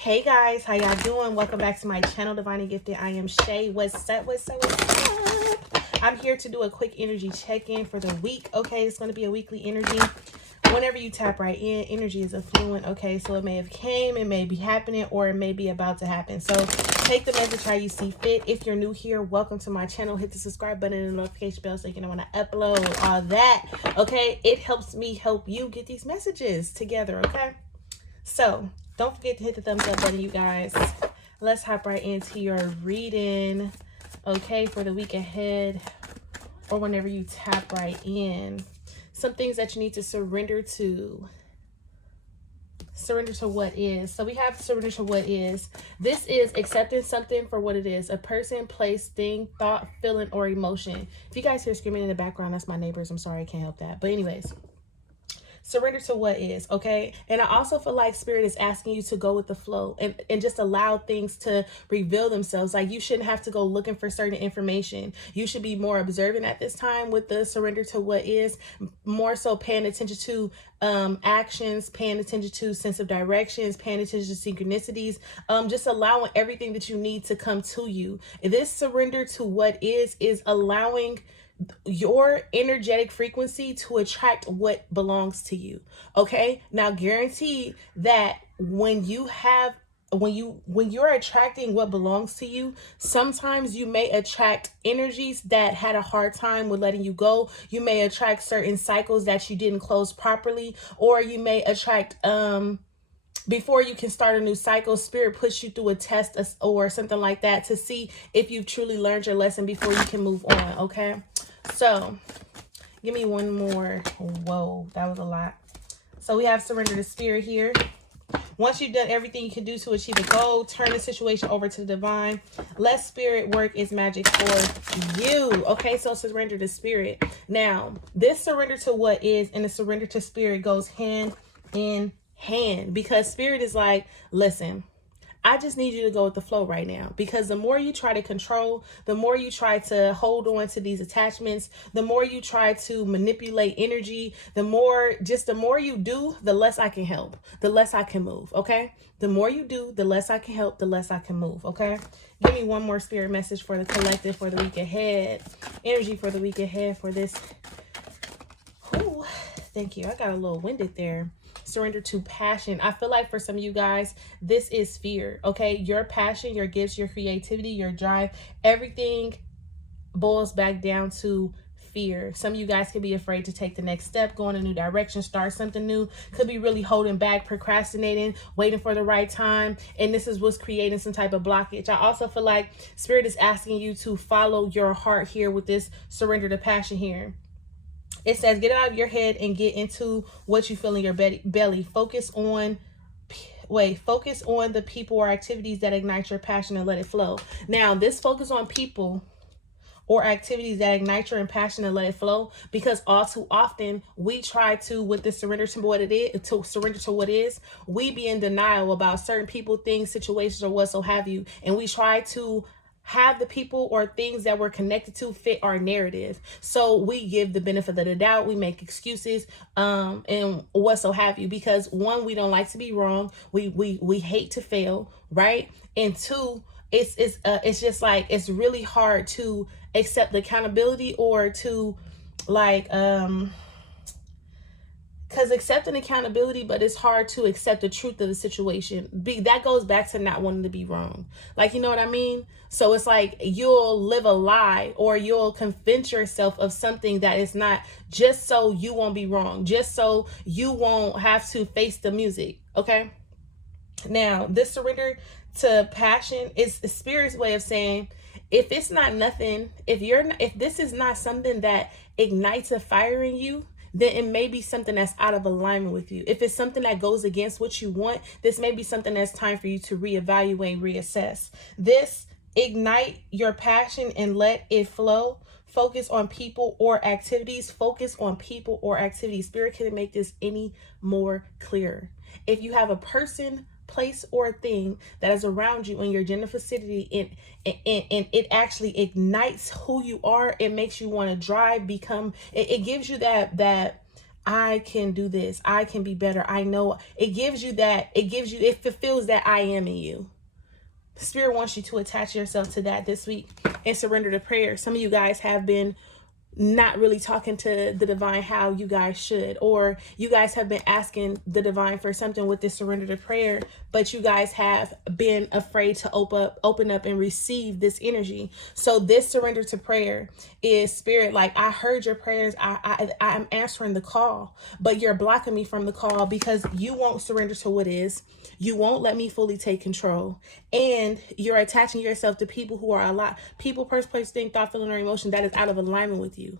Hey guys, how y'all doing? Welcome back to my channel, Divinely Gifted. I am Shay. What's up? I'm here to do a quick energy check-in for the week. Okay, it's going to be a weekly energy. Whenever you tap right in, energy is affluent. Okay, so it may have came, it may be happening, or it may be about to happen. So take the message how you see fit. If you're new here, welcome to my channel. Hit the subscribe button and the notification bell so you know when I upload all that. Okay, it helps me help you get these messages together. Okay, so don't forget to hit the thumbs up button, you guys. Let's hop right into your reading, okay, for the week ahead or whenever you tap right in. Some things that you need to surrender to. Surrender to what is. So we have surrender to what is. This is accepting something for what it is. A person, place, thing, thought, feeling, or emotion. If you guys hear screaming in the background, that's my neighbors. I'm sorry, I can't help that. But anyways, surrender to what is, okay? And I also feel like Spirit is asking you to go with the flow and just allow things to reveal themselves. Like, you shouldn't have to go looking for certain information. You should be more observant at this time with the surrender to what is, more so paying attention to actions, paying attention to sense of directions, paying attention to synchronicities, just allowing everything that you need to come to you. This surrender to what is allowing your energetic frequency to attract what belongs to you. Okay, now guarantee that when you're attracting what belongs to you, sometimes you may attract energies that had a hard time with letting you go. You may attract certain cycles that you didn't close properly, or you may attract before you can start a new cycle, Spirit puts you through a test or something like that to see if you've truly learned your lesson before you can move on. Okay, so give me one more. Whoa, that was a lot. So we have surrender to Spirit here. Once you've done everything you can do to achieve a goal, turn the situation over to the divine. Let Spirit work its magic for you. Okay, so surrender to Spirit. Now, this surrender to what is and the surrender to Spirit goes hand in hand, because Spirit is like, listen, I just need you to go with the flow right now, because the more you try to control, the more you try to hold on to these attachments, the more you try to manipulate energy, the more you do, the less I can help, the less I can move. Okay, the more you do, the less I can help, the less I can move. Okay, give me one more Spirit message for the collective for the week ahead, energy for the week ahead for this. Ooh, thank you. I got a little winded there. Surrender to passion. I feel like for some of you guys, this is fear. Okay, your passion, your gifts, your creativity, your drive, everything boils back down to fear. Some of you guys could be afraid to take the next step, go in a new direction, start something new. Could be really holding back, procrastinating, waiting for the right time, and this is what's creating some type of blockage. I also feel like Spirit is asking you to follow your heart here with this surrender to passion here. It says, get out of your head and get into what you feel in your belly. Focus on the people or activities that ignite your passion and let it flow. Now, this focus on people or activities that ignite your passion and let it flow, because all too often we try to, with the surrender to what it is, to surrender to what is, we be in denial about certain people, things, situations, or what so have you, and we try to have the people or things that we're connected to fit our narrative. So we give the benefit of the doubt, we make excuses, and what so have you, because one, we don't like to be wrong, we hate to fail, right? And two, it's just like, it's really hard to accept the accountability, or to like because accepting accountability, but it's hard to accept the truth of the situation. That goes back to not wanting to be wrong. Like, you know what I mean? So it's like you'll live a lie, or you'll convince yourself of something that is not, just so you won't be wrong, just so you won't have to face the music. Okay? Now, this surrender to passion is the Spirit's way of saying, if it's not nothing, if this is not something that ignites a fire in you, then it may be something that's out of alignment with you. If it's something that goes against what you want, this may be something that's time for you to reevaluate, reassess. This ignite your passion and let it flow. Focus on people or activities. Focus on people or activities. Spirit couldn't make this any more clear. If you have a person, place, or thing that is around you in your general vicinity, and it actually ignites who you are, it makes you want to drive, become, it gives you that I can do this. I can be better. I know. It gives you that. It fulfills that I am in you. Spirit wants you to attach yourself to that this week and surrender to prayer. Some of you guys have been not really talking to the divine how you guys should, or you guys have been asking the divine for something with this surrender to prayer, but you guys have been afraid to open up and receive this energy. So this surrender to prayer is, Spirit, like, I heard your prayers, I'm answering the call, but you're blocking me from the call because you won't surrender to what is. You won't let me fully take control, and you're attaching yourself to people who are a lot people, person, place, thing, thought, feeling, or emotion that is out of alignment with you.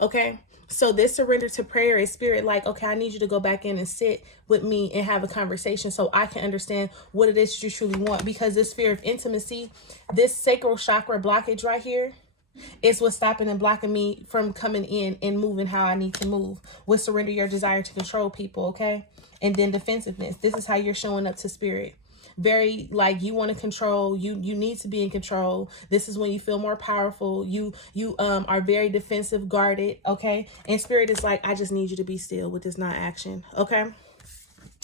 Okay, so this surrender to prayer is, Spirit, like, okay, I need you to go back in and sit with me and have a conversation so I can understand what it is you truly want, because this fear of intimacy, this sacral chakra blockage right here, is what's stopping and blocking me from coming in and moving how I need to move. With surrender your desire to control people, okay? And then defensiveness. This is how you're showing up to Spirit. Very, like, you want to control, you need to be in control. This is when you feel more powerful. You are very defensive, guarded, okay? And Spirit is like, I just need you to be still with this non-action, okay?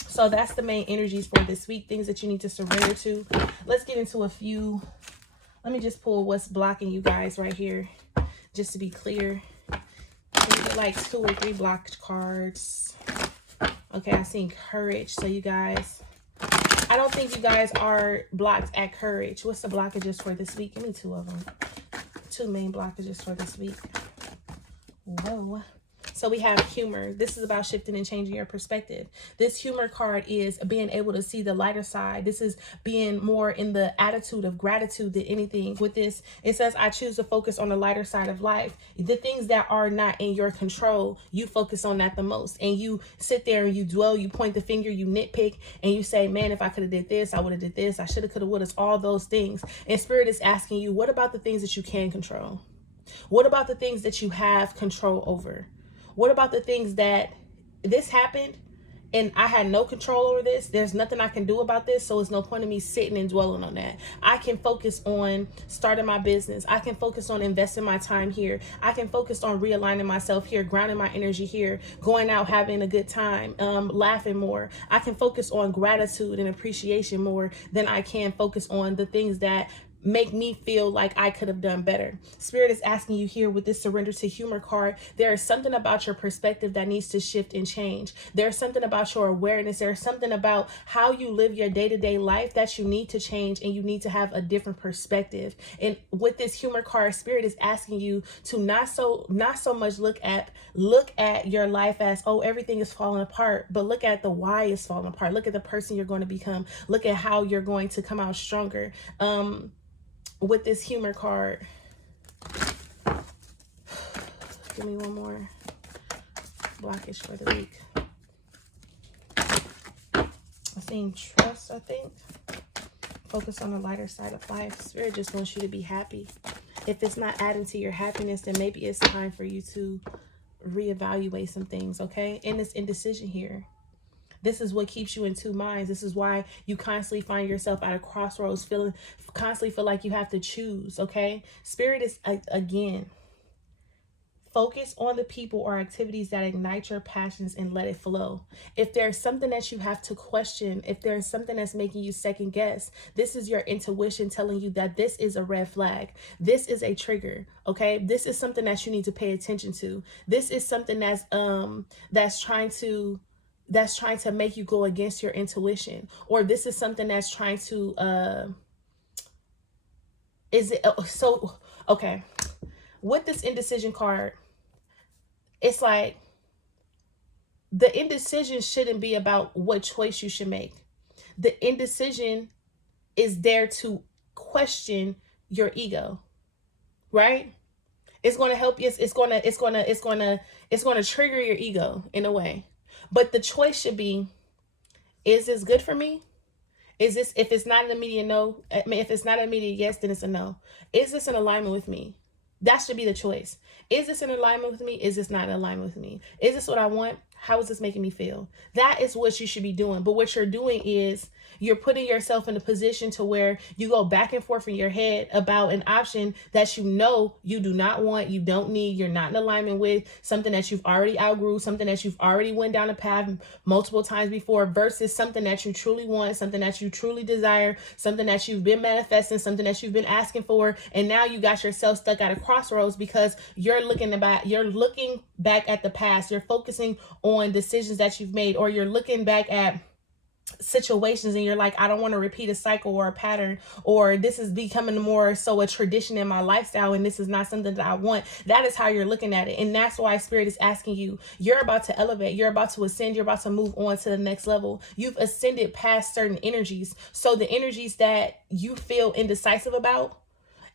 So that's the main energies for this week, things that you need to surrender to. Let's get into a few. Let me just pull what's blocking you guys right here, just to be clear. Get like 2 or 3 blocked cards. Okay, I seen courage. So you guys, I don't think you guys are blocked at courage. What's the blockages for this week? Give me 2 of them. 2 main blockages for this week. Whoa. So we have humor. This is about shifting and changing your perspective. This humor card is being able to see the lighter side. This is being more in the attitude of gratitude than anything. With this, it says, I choose to focus on the lighter side of life. The things that are not in your control, you focus on that the most. And you sit there and you dwell, you point the finger, you nitpick, and you say, man, if I could have did this, I would have did this. I should have, could have, would have, all those things. And Spirit is asking you, what about the things that you can control? What about the things that you have control over? What about the things that this happened and I had no control over this? There's nothing I can do about this. So it's no point in me sitting and dwelling on that. I can focus on starting my business. I can focus on investing my time here. I can focus on realigning myself here, grounding my energy here, going out, having a good time, laughing more. I can focus on gratitude and appreciation more than I can focus on the things that make me feel like I could have done better. Spirit is asking you here with this surrender to humor card, there is something about your perspective that needs to shift and change. There's something about your awareness. There's something about how you live your day-to-day life that you need to change, and you need to have a different perspective. And with this humor card, Spirit is asking you to not so much look at your life as, oh, everything is falling apart, but look at the why it's falling apart. Look at the person you're going to become. Look at how you're going to come out stronger. With this humor card, give me one more blockage for the week. I'm seeing trust, I think. Focus on the lighter side of life. Spirit just wants you to be happy. If it's not adding to your happiness, then maybe it's time for you to reevaluate some things, okay? And this indecision here. This is what keeps you in 2 minds. This is why you constantly find yourself at a crossroads, constantly feel like you have to choose, okay? Spirit is, again, focus on the people or activities that ignite your passions and let it flow. If there's something that you have to question, if there's something that's making you second guess, this is your intuition telling you that this is a red flag. This is a trigger, okay? This is something that you need to pay attention to. This is something that's trying to make you go against your intuition, or this is something that's trying to okay, with this indecision card, it's like the indecision shouldn't be about what choice you should make. The indecision is there to question your ego, right? It's going to help you. It's going to trigger your ego in a way. But the choice should be, is this good for me? Is this, if it's not an immediate no, I mean, if it's not an immediate yes, then it's a no. Is this in alignment with me? That should be the choice. Is this in alignment with me? Is this not in alignment with me? Is this what I want? How is this making me feel? That is what you should be doing. But what you're doing is You're putting yourself in a position to where you go back and forth in your head about an option that you know you do not want, you don't need, you're not in alignment with, something that you've already outgrew, something that you've already went down a path multiple times before, versus something that you truly want, something that you truly desire, something that you've been manifesting, something that you've been asking for. And now you got yourself stuck at a crossroads because you're looking back at the past. You're focusing on decisions that you've made, or you're looking back at situations and you're like, I don't want to repeat a cycle or a pattern, or this is becoming more so a tradition in my lifestyle and this is not something that I want. That is how you're looking at it. And that's why Spirit is asking you, you're about to elevate, you're about to ascend, you're about to move on to the next level. You've ascended past certain energies. So the energies that you feel indecisive about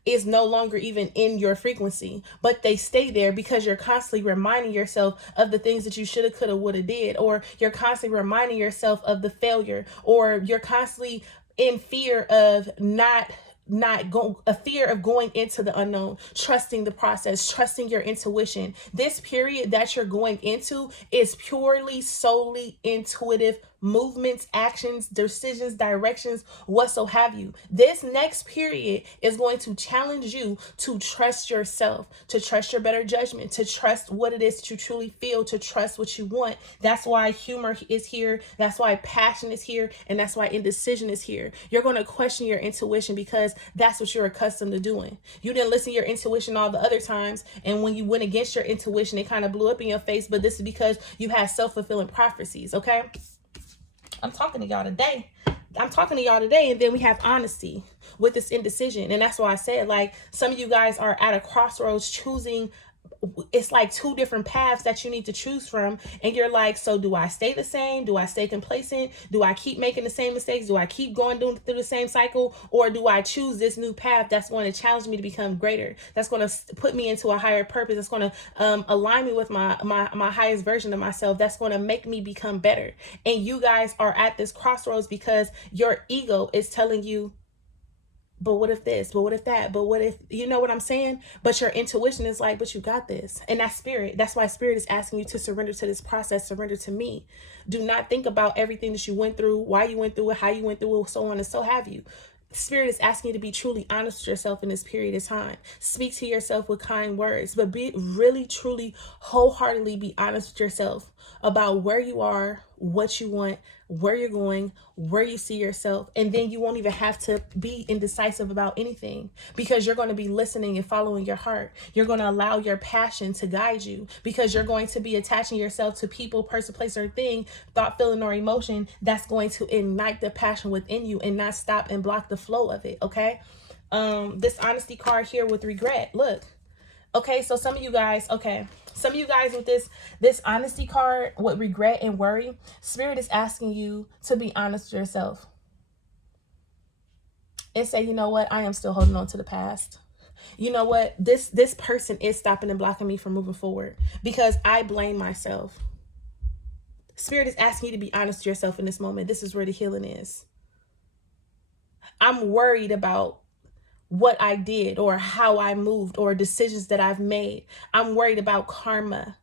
is no longer even in your frequency, but they stay there because you're constantly reminding yourself of the things that you shoulda, coulda, woulda did, or you're constantly reminding yourself of the failure, or you're constantly in fear of a fear of going into the unknown, trusting the process, trusting your intuition. This period that you're going into is purely, solely intuitive movements, actions, decisions, directions, whatso have you. This next period is going to challenge you to trust yourself, to trust your better judgment, to trust what it is that you truly feel, to trust what you want. That's why humor is here. That's why passion is here. And that's why indecision is here. You're going to question your intuition because that's what you're accustomed to doing. You didn't listen to your intuition all the other times. And when you went against your intuition, it kind of blew up in your face. But this is because you have self-fulfilling prophecies. Okay. I'm talking to y'all today. And then we have honesty with this indecision. And that's why I said, like, some of you guys are at a crossroads choosing. It's like two different paths that you need to choose from. And you're like, so do I stay the same? Do I stay complacent? Do I keep making the same mistakes? Do I keep going through the same cycle? Or do I choose this new path that's going to challenge me to become greater? That's going to put me into a higher purpose. That's going to align me with my highest version of myself. That's going to make me become better. And you guys are at this crossroads because your ego is telling you, but what if this, but what if that, but what if, you know what I'm saying? But your intuition is like, but you got this. And that's Spirit. That's why Spirit is asking you to surrender to this process, surrender to me. Do not think about everything that you went through, why you went through it, how you went through it, so on and so have you. Spirit is asking you to be truly honest with yourself in this period of time. Speak to yourself with kind words, but be really, truly, wholeheartedly be honest with yourself about where you are, what you want, where you're going, where you see yourself. And then you won't even have to be indecisive about anything because you're going to be listening and following your heart. You're going to allow your passion to guide you because you're going to be attaching yourself to people, person, place, or thing, thought, feeling, or emotion that's going to ignite the passion within you and not stop and block the flow of it. Okay. This honesty card here with regret. Look. Okay, so some of you guys with this honesty card with regret and worry, Spirit is asking you to be honest with yourself and say, you know what, I am still holding on to the past. You know what, this person is stopping and blocking me from moving forward because I blame myself. Spirit is asking you to be honest with yourself in this moment. This is where the healing is. I'm worried about what I did or how I moved or decisions that I've made. I'm worried about karma.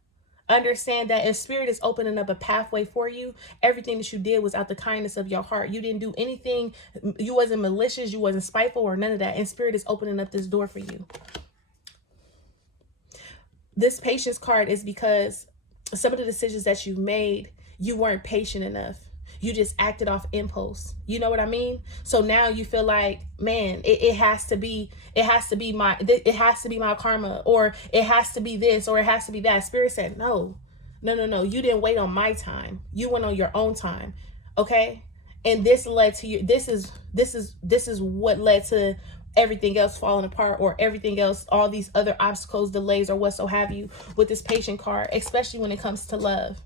Understand that if Spirit is opening up a pathway for you, everything that you did was out the kindness of your heart. You didn't do anything. You wasn't malicious. You wasn't spiteful or none of that. And Spirit is opening up this door for you. This patience card is because some of the decisions that you made, you weren't patient enough. You just acted off impulse. You know what I mean? So now you feel like, man, it has to be my karma, or it has to be this, or it has to be that. Spirit said, no. You didn't wait on my time. You went on your own time. Okay. And this led to you. This is what led to everything else falling apart, or everything else, all these other obstacles, delays, or whatso have you with this patient card, especially when it comes to love.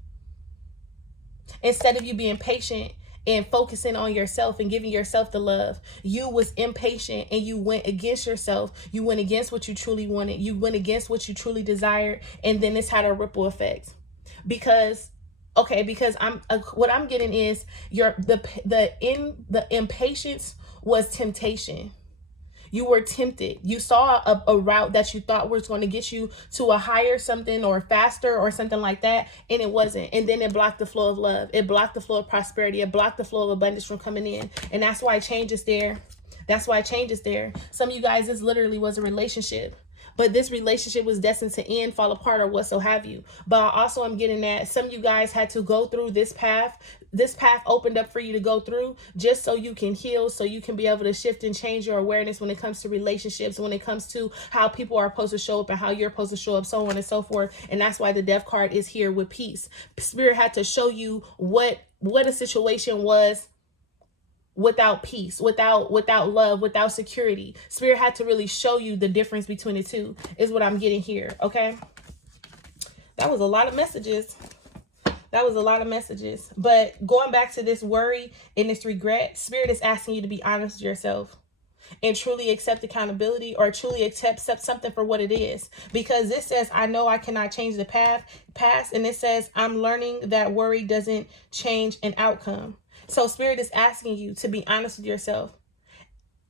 Instead of you being patient and focusing on yourself and giving yourself the love, you was impatient and you went against yourself. You went against what you truly wanted. You went against what you truly desired. And then this had a ripple effect because what I'm getting is the impatience was temptation. You were tempted. You saw a route that you thought was going to get you to a higher something or faster or something like that, and it wasn't. And then it blocked the flow of love. It blocked the flow of prosperity. It blocked the flow of abundance from coming in. And that's why change is there. That's why change is there. Some of you guys, this literally was a relationship, but this relationship was destined to end, fall apart, or what so have you. But also I'm getting that some of you guys had to go through this path. This path opened up for you to go through just so you can heal, so you can be able to shift and change your awareness when it comes to relationships, when it comes to how people are supposed to show up and how you're supposed to show up, so on and so forth. And that's why the Death card is here with peace. Spirit had to show you what a situation was without peace, without love, without security. Spirit had to really show you the difference between the two, is what I'm getting here. Okay, that was a lot of messages. That was a lot of messages. But going back to this worry and this regret, Spirit is asking you to be honest with yourself and truly accept accountability, or truly accept something for what it is. Because this says, I know I cannot change the past. And it says, I'm learning that worry doesn't change an outcome. So Spirit is asking you to be honest with yourself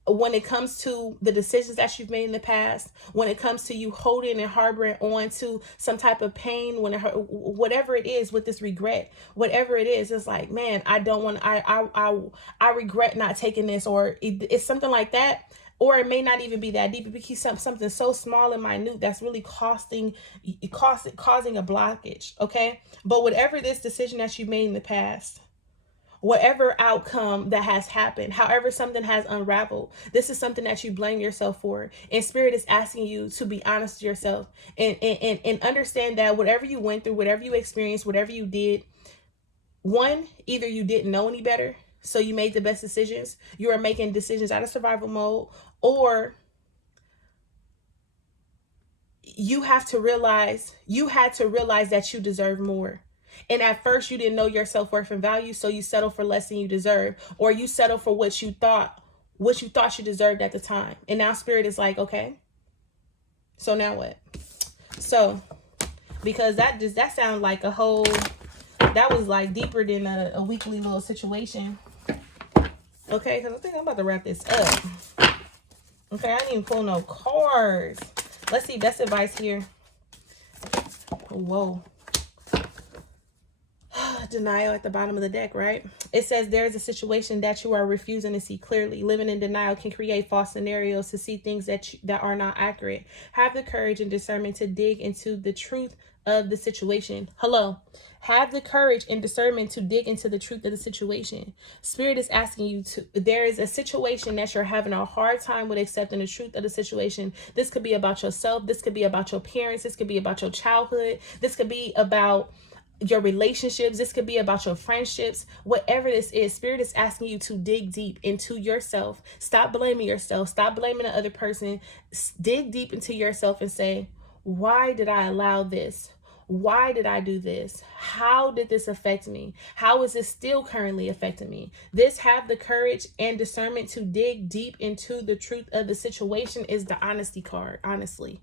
when it comes to the decisions that you've made in the past, when it comes to you holding and harboring on to some type of pain, whatever it is with this regret, whatever it is, it's like, man, I don't want, I regret not taking this, or it's something like that. Or it may not even be that deep. It becomes something so small and minute that's really causing a blockage. Okay. But whatever this decision that you made in the past, whatever outcome that has happened, however something has unraveled, this is something that you blame yourself for. And Spirit is asking you to be honest with yourself and understand that whatever you went through, whatever you experienced, whatever you did, one, either you didn't know any better, so you made the best decisions. You are making decisions out of survival mode, or you had to realize that you deserve more. And at first you didn't know your self-worth and value, so you settle for less than you deserve, or you settle for what you thought you deserved at the time. And now Spirit is like, okay, so now what? So, because that sounds like that was like deeper than a weekly little situation. Okay, because I think I'm about to wrap this up. Okay, I didn't even pull no cards. Let's see, best advice here. Whoa. Denial at the bottom of the deck, right? It says there is a situation that you are refusing to see clearly. Living in denial can create false scenarios to see things that are not accurate. Have the courage and discernment to dig into the truth of the situation. Hello. Have the courage and discernment to dig into the truth of the situation. Spirit is asking you to, there is a situation that you're having a hard time with accepting the truth of the situation. This could be about yourself. This could be about your parents. This could be about your childhood. This could be about your relationships. This could be about your friendships. Whatever this is, Spirit is asking you to dig deep into yourself. Stop blaming yourself. Stop blaming the other person. Dig deep into yourself and say, why did I allow this? Why did I do this? How did this affect me? How is this still currently affecting me? This have the courage and discernment to dig deep into the truth of the situation is the honesty card, honestly.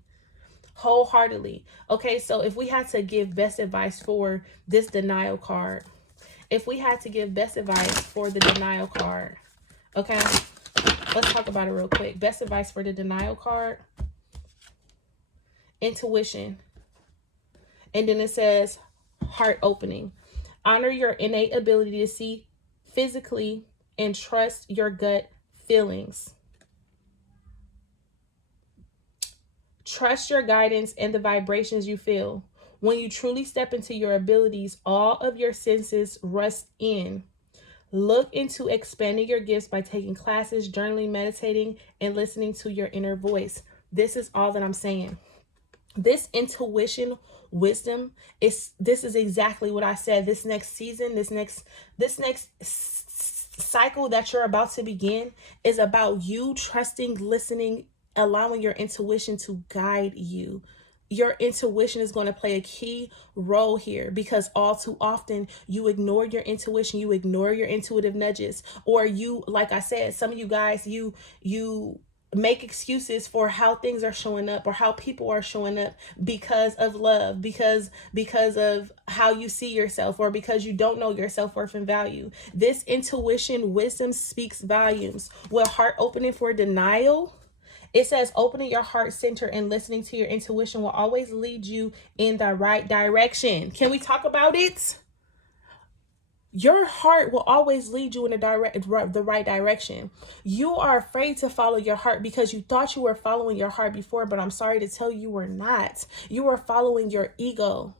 Wholeheartedly. Okay, so if we had to give best advice for this denial card, okay, let's talk about it real quick. Best advice for the denial card: intuition. And then it says heart opening. Honor your innate ability to see physically and trust your gut feelings. Trust your guidance and the vibrations you feel. When you truly step into your abilities, all of your senses rest in. Look into expanding your gifts by taking classes, journaling, meditating, and listening to your inner voice. This is all that I'm saying. This intuition, wisdom, this is exactly what I said. This next season, this next cycle that you're about to begin is about you trusting, listening, allowing your intuition to guide you. Your intuition is going to play a key role here, because all too often you ignore your intuition, you ignore your intuitive nudges, or you, like I said, some of you guys, you make excuses for how things are showing up or how people are showing up because of love, because of how you see yourself, or because you don't know your self-worth and value. This intuition wisdom speaks volumes. With heart opening for denial, It says opening your heart center and listening to your intuition will always lead you in the right direction. Can we talk about it? Your heart will always lead you in the right direction. You are afraid to follow your heart because you thought you were following your heart before, but I'm sorry to tell you, you were not. You were following your ego.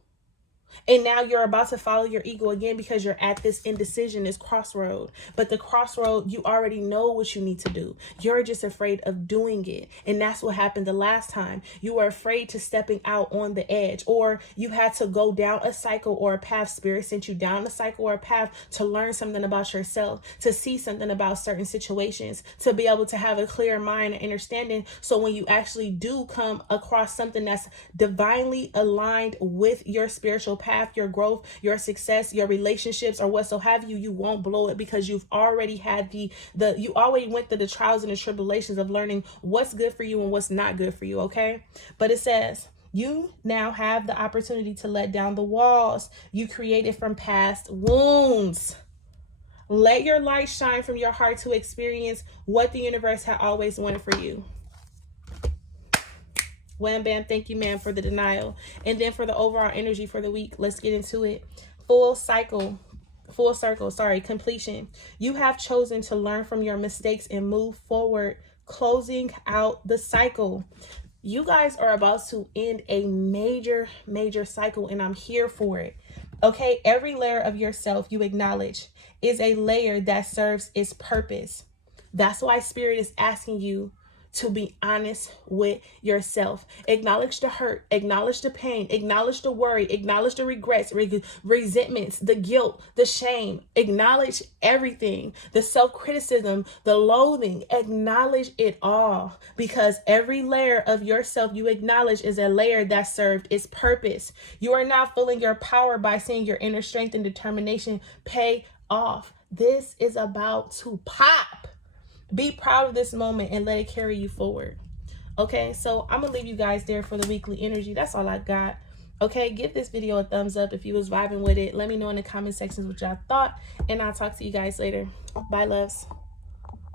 And now you're about to follow your ego again because you're at this indecision, this crossroad. But the crossroad, you already know what you need to do. You're just afraid of doing it. And that's what happened the last time. You were afraid to stepping out on the edge, or you had to go down a cycle or a path. Spirit sent you down a cycle or a path to learn something about yourself, to see something about certain situations, to be able to have a clear mind and understanding. So when you actually do come across something that's divinely aligned with your spiritual path, your growth, your success, your relationships, or what so have you, you won't blow it because you've already had you already went through the trials and the tribulations of learning what's good for you and what's not good for you. Okay. But it says, you now have the opportunity to let down the walls you created from past wounds. Let your light shine from your heart to experience what the universe had always wanted for you. Wham bam, thank you, ma'am, for the denial. And then for the overall energy for the week, let's get into it. Full circle, completion. You have chosen to learn from your mistakes and move forward, closing out the cycle. You guys are about to end a major cycle, and I'm here for it. Okay, every layer of yourself you acknowledge is a layer that serves its purpose. That's why Spirit is asking you to be honest with yourself. Acknowledge the hurt, acknowledge the pain, acknowledge the worry, acknowledge the regrets, resentments, the guilt, the shame. Acknowledge everything, the self-criticism, the loathing. Acknowledge it all, because every layer of yourself you acknowledge is a layer that served its purpose. You are now feeling your power by seeing your inner strength and determination pay off. This is about to pop. Be proud of this moment and let it carry you forward. Okay, so I'm gonna leave you guys there for the weekly energy. That's all I got. Okay, give this video a thumbs up if you was vibing with it. Let me know in the comment sections what y'all thought, and I'll talk to you guys later. Bye, loves.